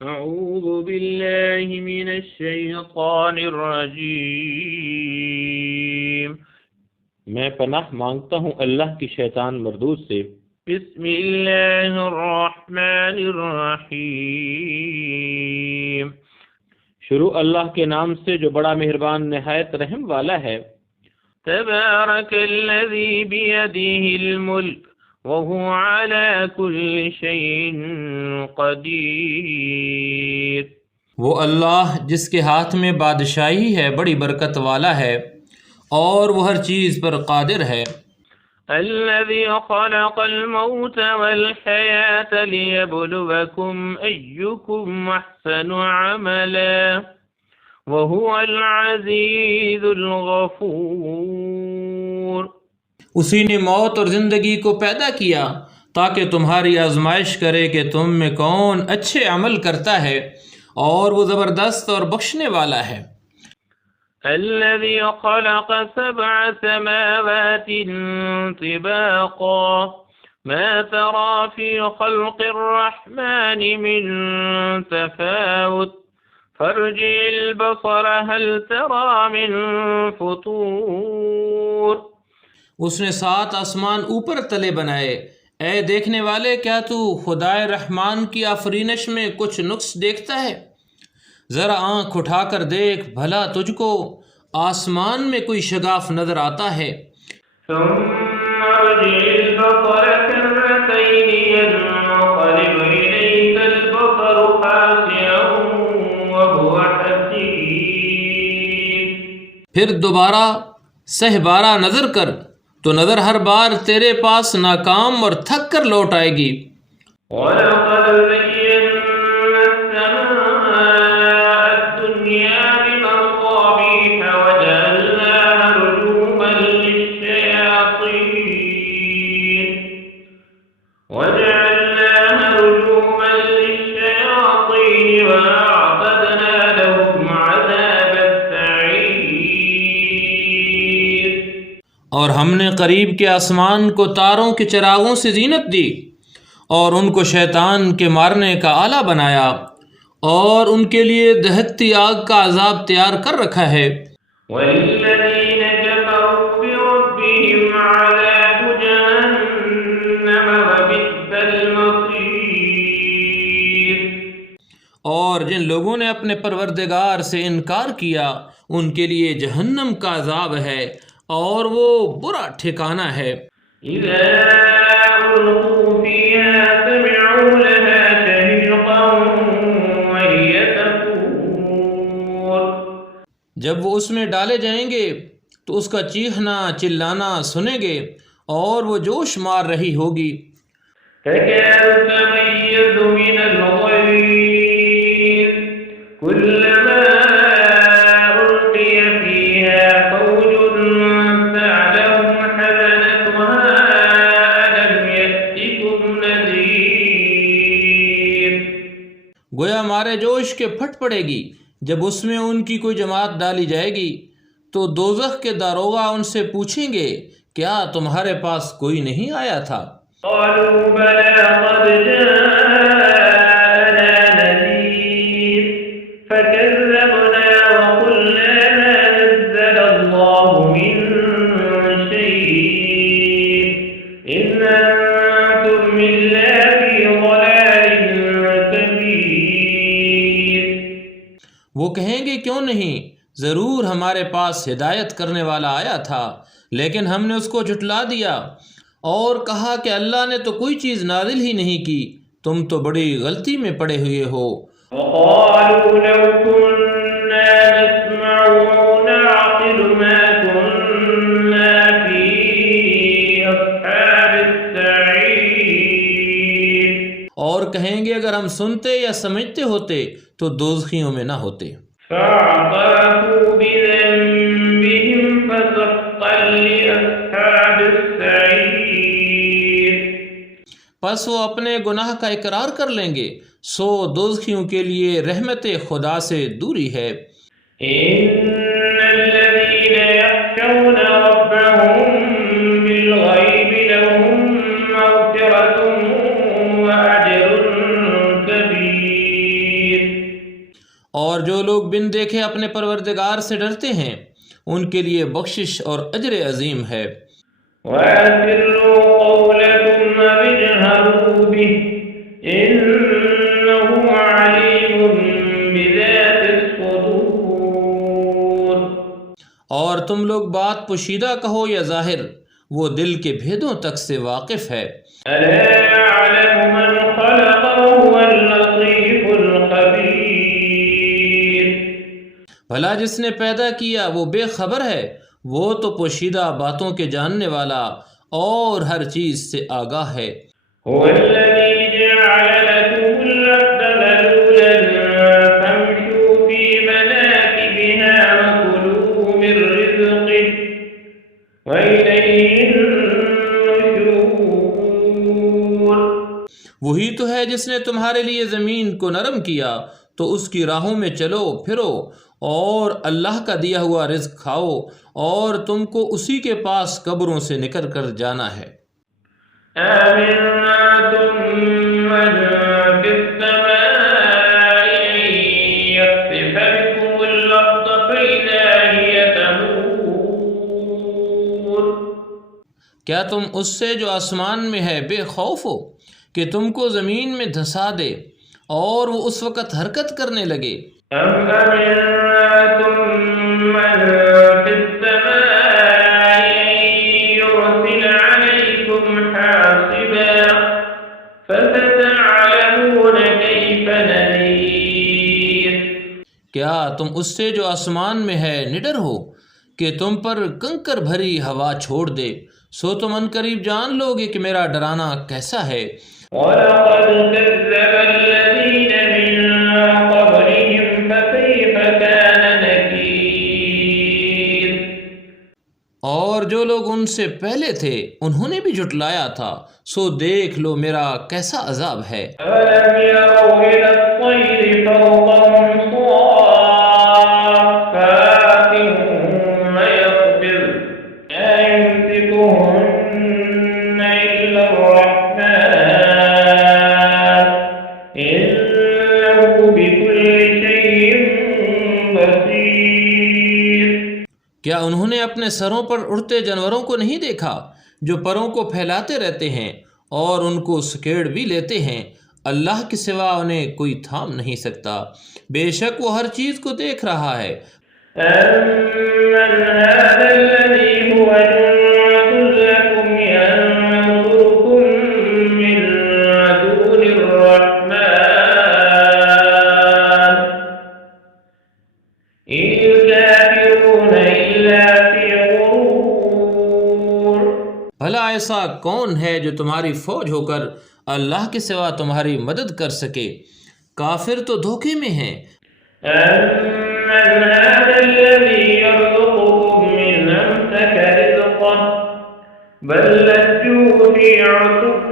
أعوذ بالله من الشيطان الرجيم میں پناہ مانگتا ہوں اللہ کی شیطان مردود سے۔ بسم الله الرحمن الرحيم شروع اللہ کے نام سے جو بڑا مہربان نہایت رحم والا ہے۔ تبارك الذي بيده الملك وهو على كل شيء قدير۔ وہ اللہ جس کے ہاتھ میں بادشاہی ہے بڑی برکت والا ہے اور وہ ہر چیز پر قادر ہے۔ الذي خلق الموت والحياة ليبلوكم أيكم أحسن عملا وهو العزيز الغفور۔ اسی نے موت اور زندگی کو پیدا کیا تاکہ تمہاری آزمائش کرے کہ تم میں کون اچھے عمل کرتا ہے، اور وہ زبردست اور بخشنے والا ہے۔ الذي خلق 7 سماوات طباقا ما ترى في خلق الرحمن من تفاوت فارجع البصر هل ترى من فطور۔ اس نے 7 آسمان اوپر تلے بنائے۔ اے دیکھنے والے، کیا تو خدائے رحمان کی آفرینش میں کچھ نقص دیکھتا ہے؟ ذرا آنکھ اٹھا کر دیکھ، بھلا تجھ کو آسمان میں کوئی شگاف نظر آتا ہے؟ ثم ارجع البصر كرتين ينقلب إليك البصر خاسئا وهو حسير۔ پھر دوبارہ 12 نظر کر تو نظر ہر بار تیرے پاس ناکام اور تھک کر لوٹ آئے گی۔ وَلَقَدْ زَيَّنَّا السَّمَاءَ الدُّنْيَا بِمَصَابِيحَ وَجَعَلْنَاهَا رُجُومًا لِلشَّيَاطِينِ وَأَعْتَدْنَا لَهُمْ عَذَابَ السَّعِيرِ۔ اور ہم نے قریب کے آسمان کو تاروں کے چراغوں سے زینت دی، اور ان کو شیطان کے مارنے کا آلہ بنایا، اور ان کے لیے دہکتی آگ کا عذاب تیار کر رکھا ہے۔ وَلِلَّذِينَ كَفَرُوا بِرَبِّهِمْ عَذَابُ جَهَنَّمَ وَبِئْسَ الْمَصِيرُ۔ اور جن لوگوں نے اپنے پروردگار سے انکار کیا ان کے لیے جہنم کا عذاب ہے، اور وہ برا ٹھکانہ ہے۔ إِذَا أُلْقُوا فِيهَا سَمِعُوا لَهَا شَهِيقًا وَهِيَ تَفُورُ۔ جب وہ اس میں ڈالے جائیں گے تو اس کا چیخنا چلانا سنیں گے، اور وہ جوش مار رہی ہوگی۔ تَكَادُ تَمَيَّزُ مِنَ الْغَيْظِ كُلَّمَا أُلْقِيَ فِيهَا فَوْجٌ سَأَلَهُمْ خَزَنَتُهَا أَلَمْ يَأْتِكُمْ نَذِيرٌ۔ گویا مارے جوش کے پھٹ پڑے گی جب اس میں ان کی کوئی جماعت ڈالی جائے گی، تو دوزخ کے داروغہ ان سے پوچھیں گے، کیا تمہارے پاس کوئی نہیں آیا تھا؟ قالوا بلى قد جاءنا نذير فكذبنا وقلنا ما نزل الله من شيء إن أنتم إلا في ضلال كبير۔ وہ کہیں گے کیوں نہیں، ضرور ہمارے پاس ہدایت کرنے والا آیا تھا، لیکن ہم نے اس کو جھٹلا دیا، اور کہا کہ اللہ نے تو کوئی چیز نازل ہی نہیں کی، تم تو بڑی غلطی میں پڑے ہوئے ہو۔ وقالوا لو كنا نسمع أو نعقل ما كنا في أصحاب السعير۔ اور کہیں گے اگر ہم سنتے یا سمجھتے ہوتے تو دوزخیوں میں نہ ہوتے۔ فاعترفوا بذنبهم فسحقا لأصحاب السعير۔ پس وہ اپنے گناہ کا اقرار کر لیں گے، سو دوزخیوں کے لیے رحمت خدا سے دوری ہے۔ إن الذين يخشون ربهم بالغيب لهم مغفرة وأجر كبير۔ اور جو لوگ بن دیکھے اپنے پروردگار سے ڈرتے ہیں ان کے لیے بخشش اور اجر عظیم ہے۔ وَأَسِرُّوا قَوْلَكُمْ أَوِ اجْهَرُوا بِهِ إِنَّهُ عَلِيمٌ بِذَاتِ الصُّدُورِ۔ اور تم لوگ بات پوشیدہ کہو یا ظاہر، وہ دل کے بھیدوں تک سے واقف ہے۔ أَلَا يَعْلَمُ مَنْ خَلَقَ وَهُوَ اللَّطِيفُ الْخَبِيرُ۔ بھلا جس نے پیدا کیا وہ بے خبر ہے، وہ تو پوشیدہ باتوں کے جاننے والا اور ہر چیز سے آگاہ ہے۔ هُوَ الَّذِي جَعَلَ لَكُمُ الْأَرْضَ ذَلُولًا فَامْشُوا فِي مَنَاكِبِهَا وَكُلُوا مِن رِّزْقِهِ وَإِلَيْهِ النُّشُورُ۔ وہی تو ہے جس نے تمہارے لیے زمین کو نرم کیا تو اس کی راہوں میں چلو پھرو اور اللہ کا دیا ہوا رزق کھاؤ، اور تم کو اسی کے پاس قبروں سے نکل کر جانا ہے۔ أَمِنتُم مَّن فِي السَّمَاءِ أَن يَخْسِفَ بِكُمُ الْأَرْضَ فَإِذَا هِيَ تَمُورُ۔ کیا تم اس سے جو آسمان میں ہے بے خوف ہو کہ تم کو زمین میں دھسا دے اور وہ اس وقت حرکت کرنے لگے؟ أَمْ أَمِنتُم مَّن فِي السَّمَاءِ أَن يُرْسِلَ عَلَيْكُمْ حَاصِبًا فَسَتَعْلَمُونَ كَيْفَ نَذِيرِ۔ کیا تم اس سے جو آسمان میں ہے نڈر ہو کہ تم پر کنکر بھری ہوا چھوڑ دے؟ سو تم عنقریب جان لو گے کہ میرا ڈرانا کیسا ہے۔ وَلَقَدْ كَذَّبَ الَّذِينَ مِن قَبْلِهِمْ فَكَيْفَ كَانَ نَكِيرِ۔ اور جو لوگ ان سے پہلے تھے انہوں نے بھی جھٹلایا تھا، سو دیکھ لو میرا کیسا عذاب ہے۔ أَلَمْ يَرَوْا إِلَى الطَّيْرِ فَوْقَهُمْ صَافَّاتٍ وَيَقْبِضْنَ مَا يُمْسِكُهُنَّ إِلَّا الرَّحْمَنُ إِنَّهُ بِكُلِّ شَيْءٍ بَصِيرٌ۔ کیا انہوں نے اپنے سروں پر اڑتے جانوروں کو نہیں دیکھا جو پروں کو پھیلاتے رہتے ہیں اور ان کو سکیڑ بھی لیتے ہیں؟ اللہ کے سوا انہیں کوئی تھام نہیں سکتا، بے شک وہ ہر چیز کو دیکھ رہا ہے۔ أَمَّنْ هَذَا الَّذِي هُوَ جُندٌ لَّكُمْ يَنصُرُكُم مِّن دُونِ الرَّحْمَٰنِ إِنِ الْكَافِرُونَ إِلَّا فِي غُرُورٍ۔ بھلا ایسا کون ہے جو تمہاری فوج ہو کر اللہ کے سوا تمہاری مدد کر سکے؟ کافر تو دھوکے میں ہیں۔ أَمَّنْ هَذَا الَّذِي يَرْزُقُكُم مِّنْ أَمْسَكَ رِزْقَهُ بَل لَّجُّوا فِي عُتُوٍّ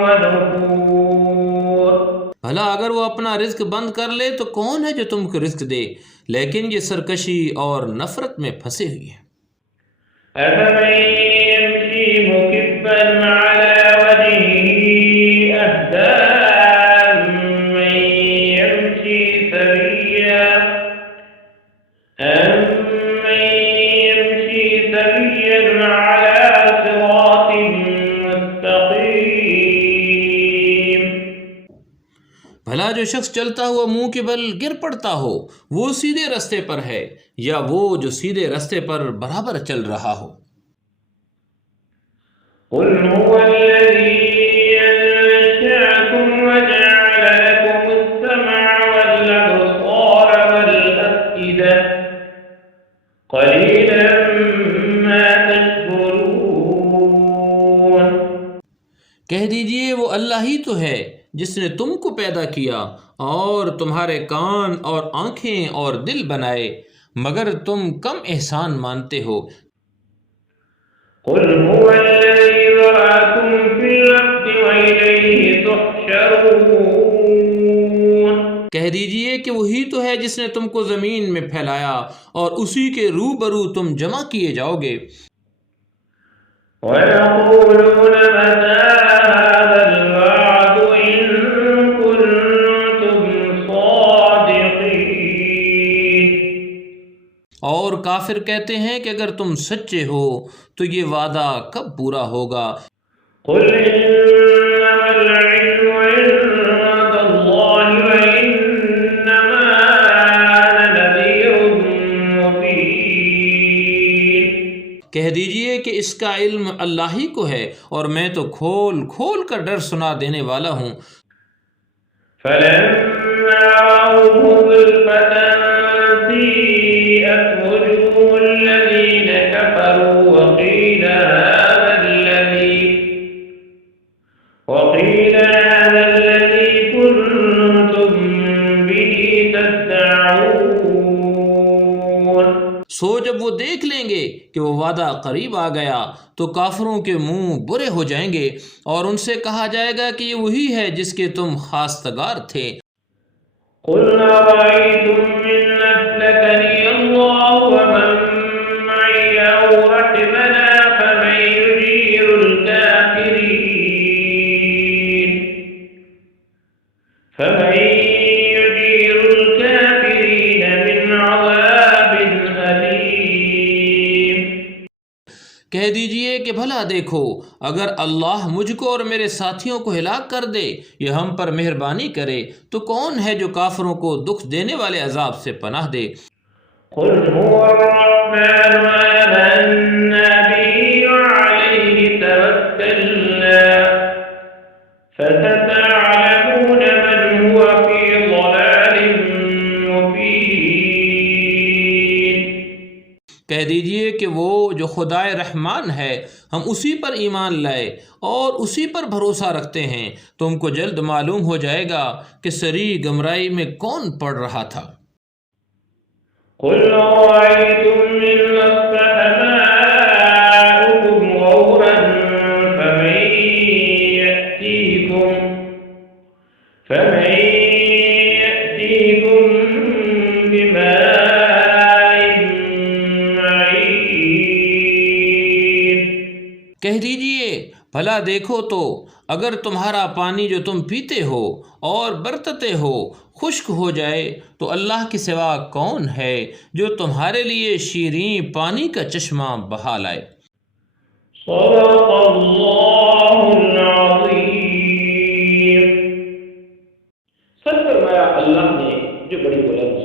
وَنُفُورٍ۔ بھلا اگر وہ اپنا رزق بند کر لے تو کون ہے جو تم کو رزق دے؟ لیکن یہ سرکشی اور نفرت میں پھنسے ہوئے ہیں۔ أَفَمَن يَمْشِي مُكِبًّا عَلَى وَجْهِهِ أَهْدَىٰ أَمَّن يَمْشِي سَوِيًّا عَلَى صِرَاطٍ مُّسْتَقِيمٍ۔ بھلا جو شخص چلتا ہوا منہ کے بل گر پڑتا ہو وہ سیدھے رستے پر ہے یا وہ جو سیدھے رستے پر برابر چل رہا ہو؟ قُلْ هُوَ الَّذِي أَنشَأَكُمْ وَجَعَلَ لَكُمُ السَّمْعَ وَالْأَبْصَارَ وَالْأَفْئِدَةَ قَلِيلًا مَّا تَشْكُرُونَ۔ کہہ دیجئے وہ اللہ ہی تو ہے جس نے تم کو پیدا کیا اور تمہارے کان اور آنکھیں اور دل بنائے، مگر تم کم احسان مانتے ہو۔ قُلْ هُوَ الَّذِي ذَرَأَكُمْ فِي الْأَرْضِ وَإِلَيْهِ تُحْشَرُونَ۔ کہہ دیجئے کہ وہی تو ہے جس نے تم کو زمین میں پھیلایا اور اسی کے روبرو تم جمع کیے جاؤ گے۔ وَيَقُولُونَ مَتَىٰ هَٰذَا الْوَعْدُ إِن كُنتُمْ صَادِقِينَ۔ اور کافر کہتے ہیں کہ اگر تم سچے ہو تو یہ وعدہ کب پورا ہوگا؟ قل إنما العلم عند الله وإنما أنا نذير مبين۔ کہہ دیجئے کہ اس کا علم اللہ ہی کو ہے اور میں تو کھول کھول کر ڈر سنا دینے والا ہوں۔ فلما رأوه زلفة سيئت وجوه الذين كفروا وقيل هذا الذي كنتم به تدعون۔ سو جب وہ دیکھ لیں گے کہ وہ وعدہ قریب آ گیا تو کافروں کے منہ برے ہو جائیں گے اور ان سے کہا جائے گا کہ یہ وہی ہے جس کے تم خواستگار تھے۔ قل أرأيتم إن أهلكني الله ومن معي أو رحمنا فمن يجير الكافرين من عذاب أليم۔ کہہ دیجئے کہ بھلا دیکھو اگر اللہ مجھ کو اور میرے ساتھیوں کو ہلاک کر دے یا ہم پر مہربانی کرے تو کون ہے جو کافروں کو دکھ دینے والے عذاب سے پناہ دے؟ قل هو الرحمن آمنا به وعليه توكلنا فستعلمون من هو في ضلال مبين۔ کہہ دیجئے کہ وہ جو خدائے رحمان ہے ہم اسی پر ایمان لائے اور اسی پر بھروسہ رکھتے ہیں، تم کو جلد معلوم ہو جائے گا کہ سری گمراہی میں کون پڑ رہا تھا۔ قل رأيتم إن أصبح ماؤكم غورا فمن يأتيكم بماء معين۔ کہہ دیجئے بھلا دیکھو تو اگر تمہارا پانی جو تم پیتے ہو اور برتتے ہو خشک ہو جائے تو اللہ کے سوا کون ہے جو تمہارے لیے شیریں پانی کا چشمہ بہا لائے۔ صدق اللہ العظیم۔ سر فرمایا اللہ نے جو بڑی بلند